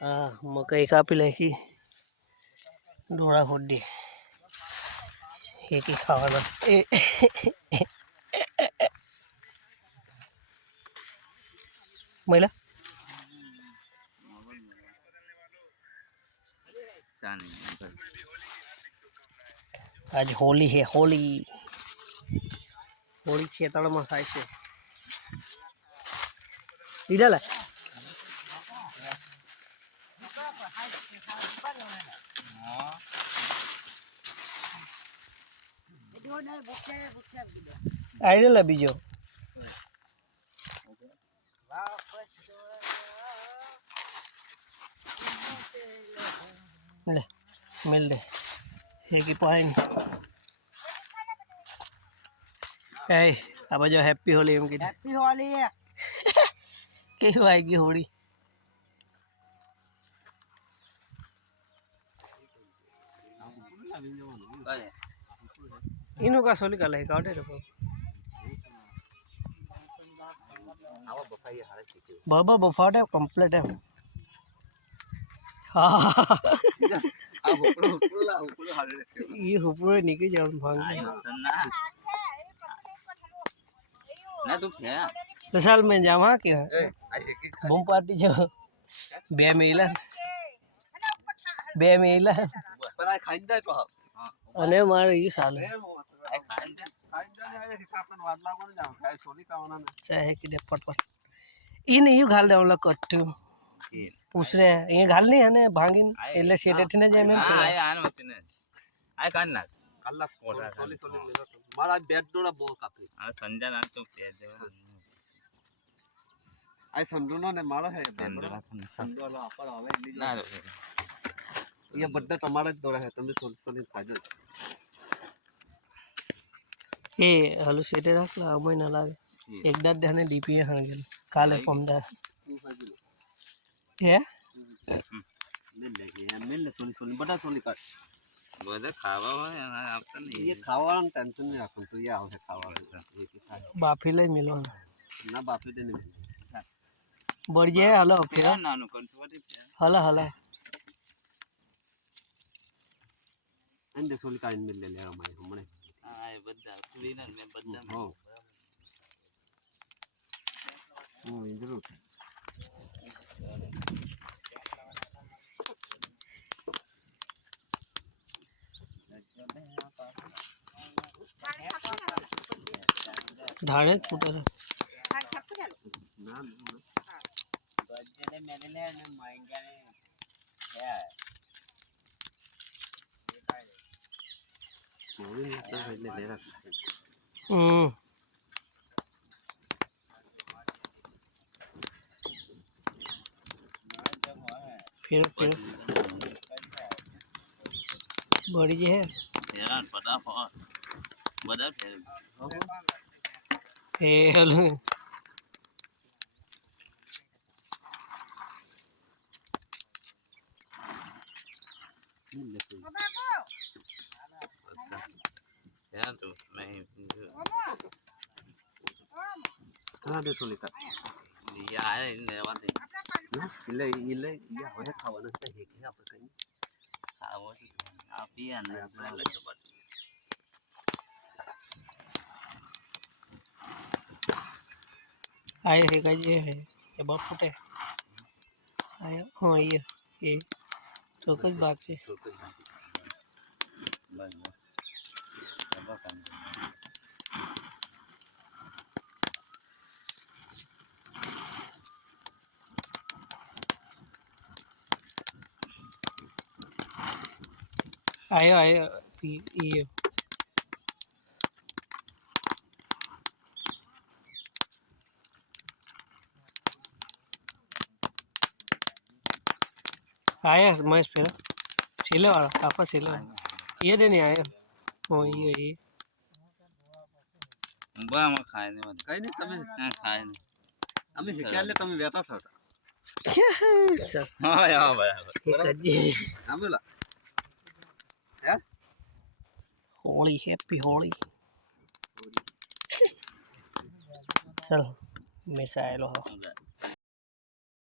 मकई copy lucky डोळा फोडी एक खावाना महिला आज होली है होली होली खेतड़ में खाए से लीडा आइडिया ला बीजो ले मिल दे एक ही पाइन ए अब जो हैप्पी होली हम की हैप्पी होली क्यों आएगी होली इनो का सोली काले काटे रे बाबा बफाटे कंप्लीट है ये हुपुरे निके जाऊं भांग ना तू क्या साल में जावा क्या बम पार्टी जो बे मेला पर खाइंदा को अने मार ये साल चाहे कि पटपट इन यू घाल देवला कट्टू उसरे ये घाल नहीं है ने भांगिन एले सेटे ठने जाय में आय आन मत ने आय कान ना कल्ला सोली मारा बेड डोरा बो काफी आ संजय ना तो पे दे आय संडुनो ने मारो है संडुनो अपर आवे ना ये बड्डा टमाटर डोरा है तुमने सोली खा दो ए हलो सेटे रखला अमय ना लागे एक दाद देने डीपी हां गेल काले पमदा है मिल ले सोली बड़ा सोली काट बड़ा खावा है आप तो नहीं ये खावा हम टेंशन नहीं रखो तो ये आओ है खावा बाफी ले मिलो ना बाफी दे नहीं बढ़ जाए हलो फिर नानो कंट्रोल हला हला अंदर सोली का इन मिल ले हमारे हमने आए बद्दा क्लीनर में बद्दा हो इधर ढाणे फुटा था ना बजने मैंने ले माइंड जाने क्या है मोरी तो ले रखा फिर बड़ी जी है यार पता बड़ा फिर हेलो यार तो नहीं कहाँ दे सोली का यार इन्हें वाले इले इले ये होने खावा ना चाहिए क्या आप कहीं खावा आप ही आने अपना लग बट आए है का ये बहुत फुटे आया हाँ ये तो कुछ बात है आयो ये आया महेश फिर सिले वाला आपका सिले ये दे नहीं आया ओ ये बा हम खाए नहीं मत कहीं नहीं तमे खाए नहीं हमें शिकायत ले तमे वेटा था हां यार भाई जी हमला है होली हैप्पी होली चल मिसाइल हो